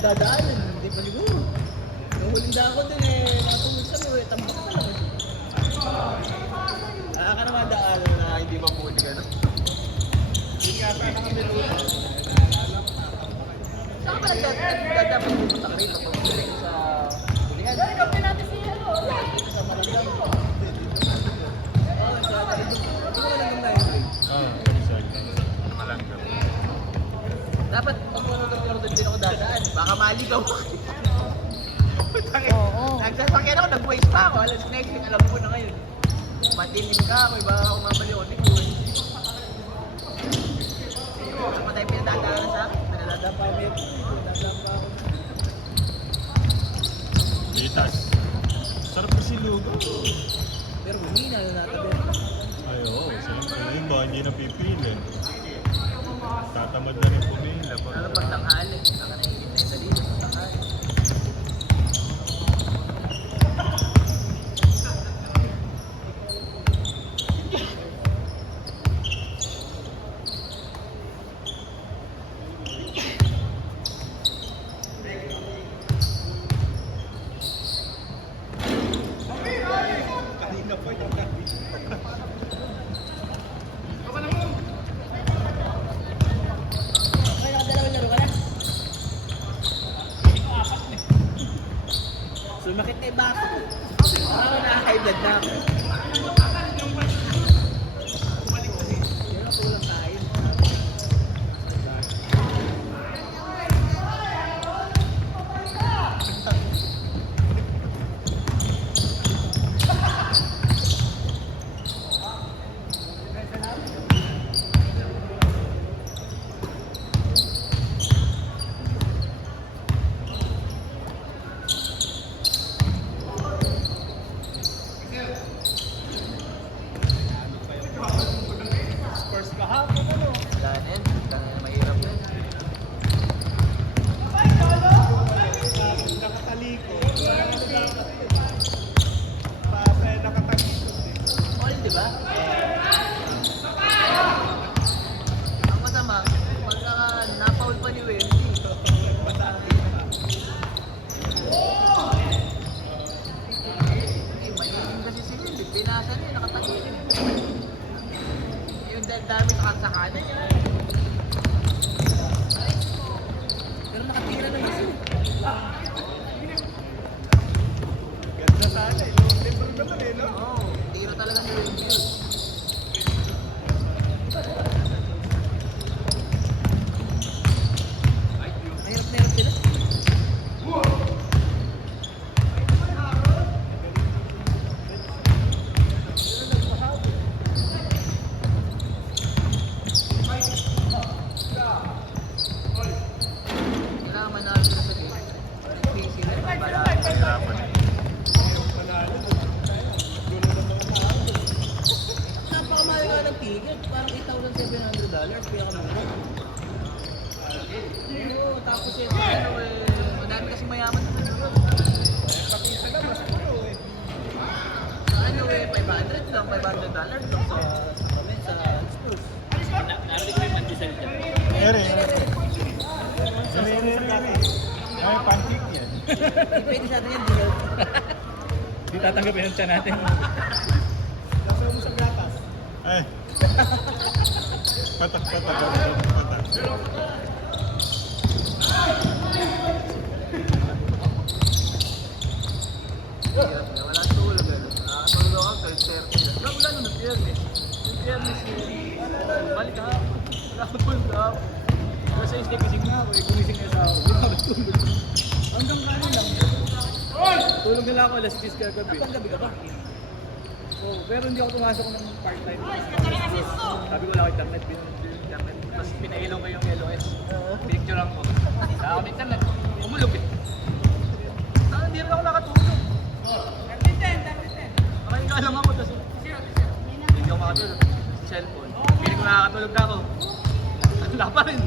dadaanan, hindi pa siguro. Nung huling dako din eh, nakatulog sa mga tambak na lang. Ka naman daan na hindi mabuti ka na. Hindi nga pa nakamiluto. Saan ka dapat pupunta ka rin kapag bumalik sa hulihan? Dali, kapit natin si ano. Sa Malanggam. Oo, sa Malanggam. Ito Malanggam na yun. Oo, Malanggam. Dapat pag-motor din ako dadaan. Baka maligaw ako. Nagsasakyan ako, nag-waste pa ako. Alas next thing, alam ko na ngayon. Matilim ka ako, iba ako mamaliotin ko. Ano pa tayo pinadadaanan sa akin? Pinadadaan pa ako. Pinadadaan pa ako. Litas. Sarap kasi lugo. Pero humina na natabi. Ay, oo. Siyempre. Ngayon ba, hindi napipili. Tatamad na rin pumila. Lalo pag tanghali. Saka nakikita yung salito pag tanghali. Sumakit na yung bako. Parang nakaka-high blood na ako. Yun ang kulang tayo. Dami sa kanan yan. Pero nakatira naman siya. Ganda sana eh. Temper naman eh, no? Oo, tira talaga sa review. Mahirap na hirap sila. Parang $8,700 kaya ka muna. Oo, tapos eh, ano eh, madami kasi mayaman sa Pilipinas. Pati isa lang, mas puro eh. Ano eh, $500 lang sa comment sa Spurs. Narinig ko yung pandesal dyan. Ere. Ay, pancake yan. Pwede sa atin yan, dilaw. Hindi tatanggapin ang tiyan natin. Nasa mo sa grapas. Ay. Patak. Wala tulog ano. Nakatulog ako kahit 30. Wala naman Biyernes. Yung Biyernes balik ka. Wala akong tulog ako. Kasi stay kasi nga ako. Gumising na sa ako. Wala akong tulog. Hanggang kanin lang. Tulog nila ako alas 10 kagabi. Hanggang gabi ka ba? Oo, pero hindi ako pumasok ng part-time. Sabi ko lang internet. Tapos pinailong ko yung LOS. Picture ako. Sa ako internet. Umulog eh. Hindi rin ako nakatulog. 10. Makahinga lang ako. Tapos hindi ako makatulog. Cellphone. Pili ko nakakatulog na ako. Wala pa rin.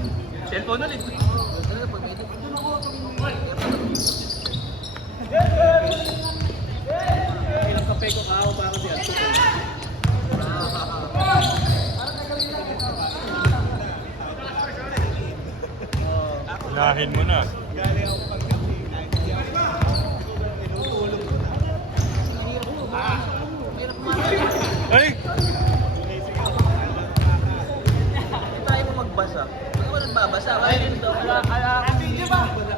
Cellphone ulit. Pag may dito ako. Ilang kape ko kao para di ato. Unahin mo na. Ay! Hindi tayo mo magbasa. Hindi ako nagbabasa. Kaya dito.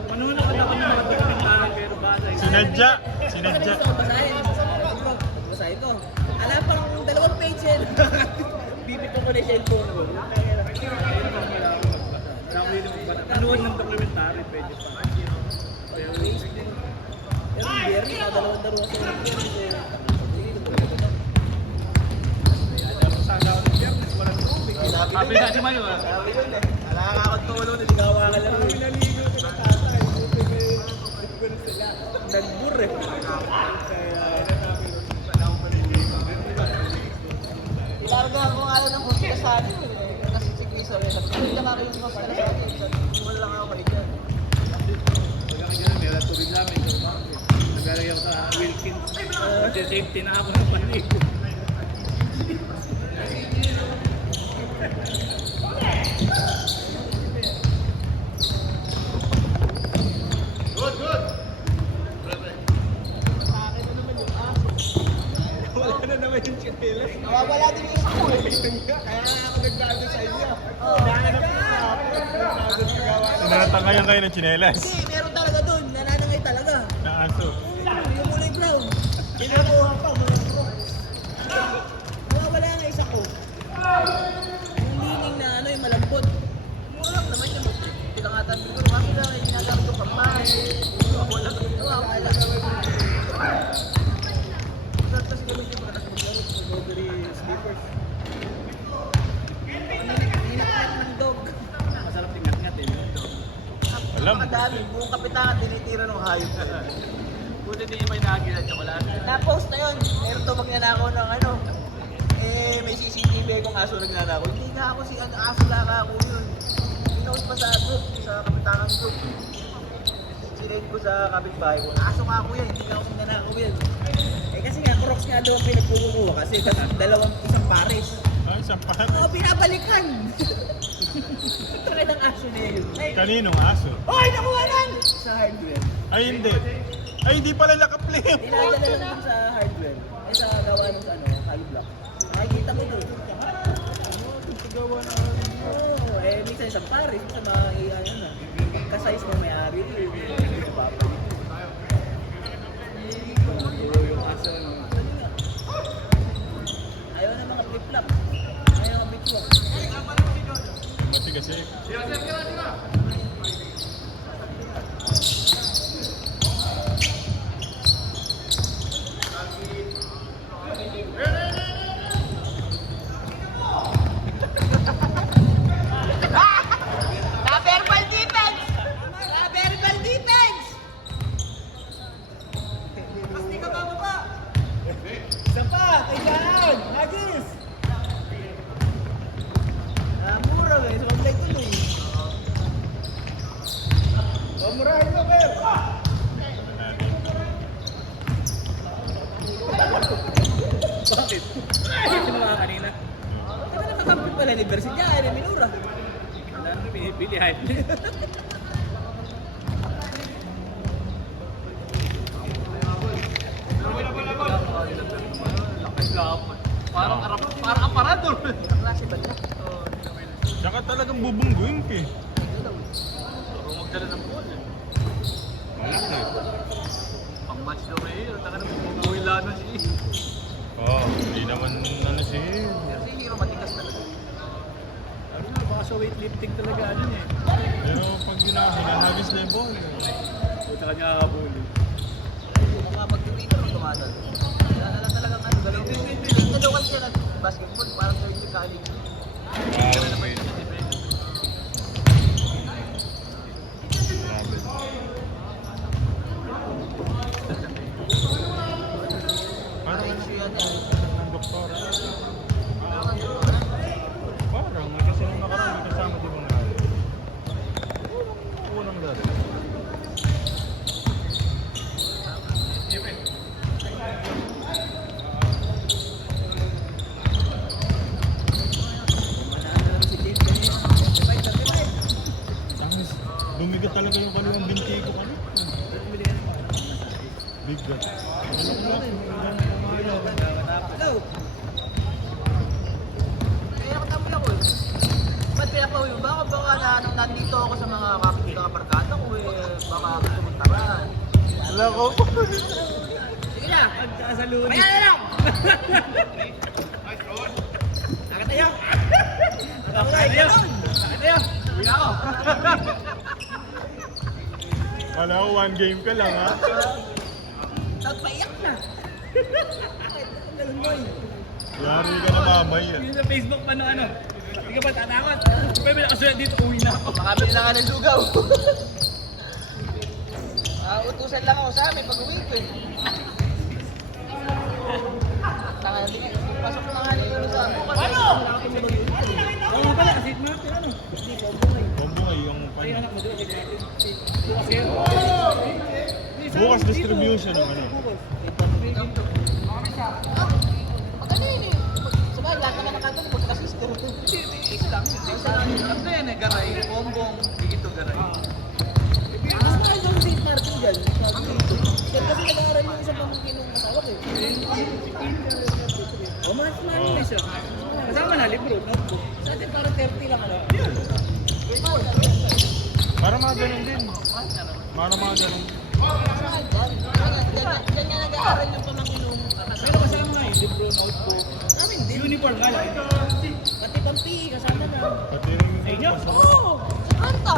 Manuna ka na kami mga dokumentahan pero basa. Sinadya! Sinadya! Gusto ko basahin. Basahin ko. Ala pang 2 page yan. Bibito ko na yung cellphone ko. Nanood ng dokumentary, pwede pa. Pero hindi, dalawang daro sa Happy na si Mayo ah. Sabi yun eh. Wala ka akong tulong, naligawa ka lang. Nagbur eh. Ilarga ko nga lang ng hospital sa atin eh. Kasi si Chris rin. Hindi lang ako yung hospital sa atin. Wala lang ako kayo dyan. Pagka ka dyan, meron tubig namin. Nag-alay ako sa Wilkins. Kasi safety na ako ng panig. Nawawala din yung isa ko eh. Kaya nga ako nagbago sa inyo. Sinaratangayan kayo ng tsinelas. Hindi, meron talaga doon. Nananangay talaga. Na aso. Yung kulay brown. Pinakuha pa. Nawawala nga isa ko. Yung lining na ano, yung malambot. Mura lang naman yung pinangatan ko. Kami lang, hinagamit ko pampahay. Wala ko ito. Wala. Kasi gamitin mo na kasi maglaro. Strawberry slippers. Hinakit ng dog. Masarap tingat-ngat eh. Alam. Napakadami. Buong kapitangan tinitira ng hayop. Buti din yung may nagil at tsokolate. Na-post na yun. Meron to magnanakaw ng ano. Eh, may CCTV kung aso nagnanakaw. Hindi nga ako si ano, aso laka ako yun. Pinost pa sa group, sa kapitangan group. Sinend ko sa kapitbahay ko. Aso ka ako yan, hindi nga ako nagnanakaw yan. Eh kasi nga, Crocs nga daw ang pinagkukuha kasi isang pares. Ay, isang Oo, pares. pinabalikan. Takay ng aso na yun. Ay, Kaninong aso? Hoy, nakuha lang! Sa hardware. Ay, hindi. Ay, hindi pala naka-play. Dinadala lang sa hardware. Ay, sa gawa ng ano, hollow block. Makikita mo doon. Oo, eh, minsan isang pares, minsan ano na. Pagka-size ng may-ari. Yung aso. Ayaw na mga flip-flop. Ayaw mga bitwak. Kasi kasi. Na-verbal defense! Na-verbal defense! Pasti ka bababa! Isa pa! Kailangan! Agis! Mura eh. Sumablay tuloy. Murahin mo, Ber! Bakit? Sino mga kanina? Ano nakakampit pala ni Bersi dyan? Minura. Wala na pinipili. Hype. Parang aparador. Klase ba niya? Saka talagang bubungguin ka eh. Pero magdala ng ball eh. Wala na. Pang-match daw eh. Taka na bumubuhila na siya. Oo, hindi naman ano si Pero si Hero matigas talaga. Ano na, baka sa weightlifting talaga ano eh. Pero pag hinahagis na yung ball. Puta ka niya habulin. Kung nga mag-Twitter, tumatal. Kaya na lang talagang ano, dalawan siya ng basketball, parang sa yung college. Grabe. Parang ano Issue yan yan. ng doktor. Parang kasi nung nakaraan may kasama di ba nga. Unang dali. Manalo si James. talaga yung kanilang binti ko kami. Bumili ka ng mga Big God. Hello! Kaya ako tamo ako eh. Ba't kaya ako yun? Baka nandito ako sa mga kabarkada ko eh. Baka gusto mong tamaan. Wala ko. Sige na! Pagkasalunin. Kaya na lang! Nakita tayo! Nakita tayo! Wala ako. Kala ko 1 game ka lang ha. Nagpaiyak na. Ganun mo eh. Yari ka na mamay Yun sa Facebook pa no ano. Hindi ka ba tatakot? Pwede nakasulat dito, uwi na ako. Makabili na nga ng lugaw. Utusan lang ako sa amin pag uwi ko eh. Tangali, pasok na nga nila sa ako. Ano? Oo nga pala, kasi natin ano. Hindi, pabungay. Pambungay yung Ay, ano. anak mo doon. Bukas yun. Bukas distribution ng ano. Maganda yun eh. Sabay, lahat naman nakatulog. Magka-sister ko. Hindi, isa lang. Isa lang. Alam na yan eh, garay. Bombong. Dito garay. Mas mahal yung St. Martin dyan. Yan kasi nag-aaral yung isang pamangkin ng kasawak eh. O, mas mahal yung isa. Kasama na, libro, notebook. Sa atin parang 30 lang ano. Yun. Para mga ganun din. Para mga ganun. Diyan nga nag-aaral yung pamangkin ng Pero kasama nga eh, libro, notebook. Amin din. Uniform nga lang. Pati pampi, kasama na. Pati rin Ay, nyo? Oo! Kanta!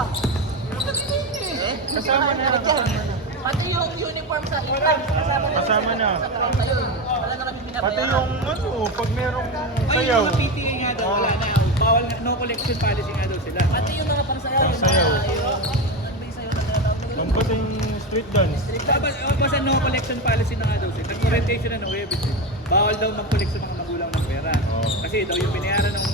Kasama na yan. Pati yung uniform sa tribes, kasama na. Kasama na. Sa tribes na yun. Wala na kami binabayaran. Pati yung ano, pag merong Ay, sayaw. yung mga PTA nga daw, wala na. Bawal na, no collection policy nga daw sila. Pati yung mga pangsayaw. Pangsayaw. Ano ba yung sayaw na nalalaman? Dapat yung street dance. Dapat, basta no collection policy na nga daw sila. Nag-orientation na ng Webit. Bawal daw mag-collect sa mga magulang ng pera. Oo. Kasi daw yung binayaran ng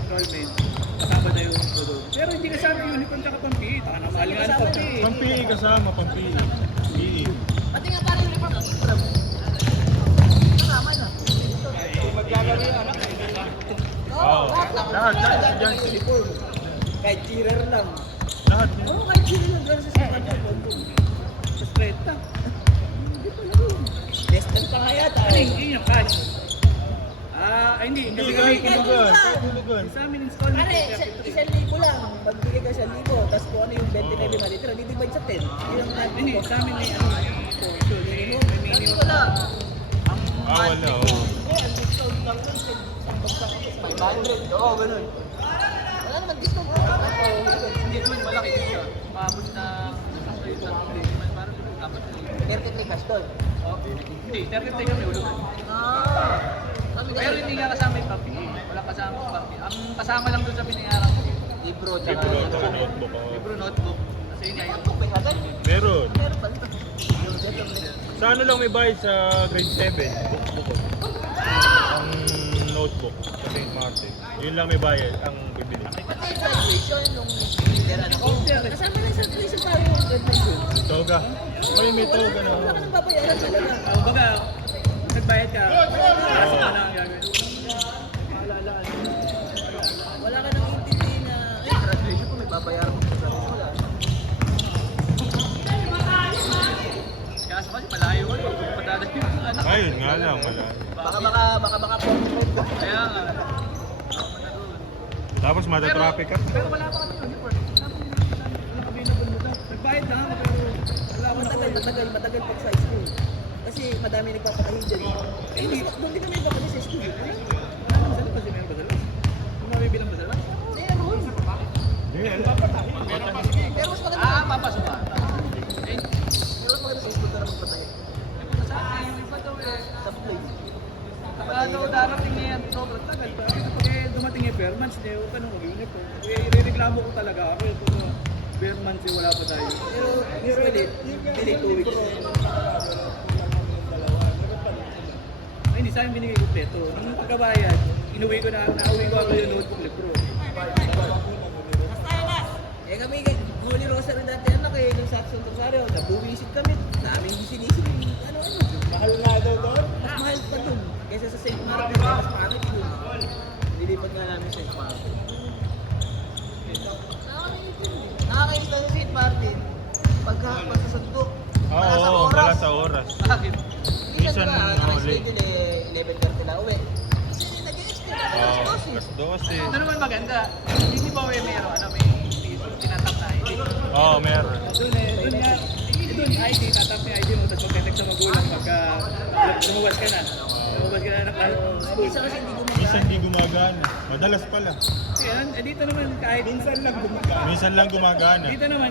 installment, kasama na yung product. Pero hindi kasama yung uniform tsaka pampi. Taka na mahal nga ng pampi. Pampi kasama, pampi. PE. Pati nga pala yung uniform ng Instagram. Kasama na. Maglalaro yung anak. Oo. Lahat dyan. Kahit cheerer lang. Lahat. Oo, kahit cheerer lang gano'n sa sikat mo. Sa straight na. Hindi pa lang. Destin pa nga yata. Hindi yung cash. Hindi. Kasi kami Tulugan. Tulugan. sa amin installment. Pare, 1,000 lang. Magbigay ka 1,000. Tapos kung ano yung 29 yung matitira, di-divide sa 10. Yung Hindi, sa amin may ano. So, minimum, may Kasi minimum. wala. Ang Wala, monthly oo. ko, ang discount lang nun, isang box lang ako, 500. Oo, ganun. Wala naman discount. Hindi ko yung malaki dito. Maabot na parang dapat 33 cash tol. hindi, 30 kami ulo. Sabi Pero hindi nga kasama yung papi. Wala kasama yung papi. Ang kasama lang doon sa binayaran ko. Libro, Libro, tsaka notebook. oo. Libro, notebook. Kasi yun nga yung Notebook, may hatay. Meron. Meron pa rin. Sa ano lang may bayad sa grade 7, book. Ang notebook sa St. Martin. Yun lang may bayad ang bibili. Pati yung graduation, nung pinitera na ko. Kasama na sa graduation tayo yung graduation. Toga. Ay, may toga na. Wala ka nang babayaran talaga. Baga, nagbayad ka. Kaso ka na ang gagawin. Wala ka nang intindihin na, graduation ko, may babayaran ko sa graduation. Wala. kaso kasi malayo ko. Padadating yung anak. Ayun nga lang, wala. Baka po-promote ka. Kaya nga. Ako na doon. Tapos matatraffic ka. Pero wala pa kami uniform. Wala available mo daw. Nagbayad na ako, pero wala ako Matagal pag sa school. Kasi madami nagpapakahin dyan. Eh, doon din kami bakali sa school. Wala naman sa labas, meron ba sa labas? Kung mabibilang ba sa labas? Meron. Hindi, ano? Pero mas maganda. Papasok ka. Pero mas maganda sa school na magpatahin. Sa akin, yung iba daw eh. Sa place. Kaya daw darating niya yan. Sobrang tagal. Pag dumating yung fair months, hindi ako pa nung mag-uniform. Rereklamo ko talaga ako. Ito fair months wala pa tayo. Pero usually, delay 2 weeks. Ay, hindi sa akin binigay kompleto. Nung pagkabayad, nauwi ko ako yung notebook libro. Eh kami, Holy Rosary dati anak eh, nung sa Action Rosario, nabuwisit kami. Daming sinisip. Ano-ano. Mahal nga daw doon. Mas mahal pa dun. Kaysa sa St. Martin, mas pangit dun. Nilipad nga namin sa St. Martin. nakakainis na sa St. Martin, pagkasundo. Oo, wala sa oras. Bakit? Minsan Minsan, nga, late. nakaschedule 11:30 lang uwi. Minsan yung nag-extend na Oo, alas 12. alas 12. Ito naman maganda. Hindi ba may meron, may tinatap na ID? Oo, meron. Doon nga, doon ID, tatap ni ID mo, tapos mag-detect sa magulang pagka lumabas ka na. Lumabas ka na ng school. Minsan kasi hindi Minsan gumagana. di gumagana. Madalas pala. Ayan, dito naman kahit... Minsan lang gumagana. Dito naman,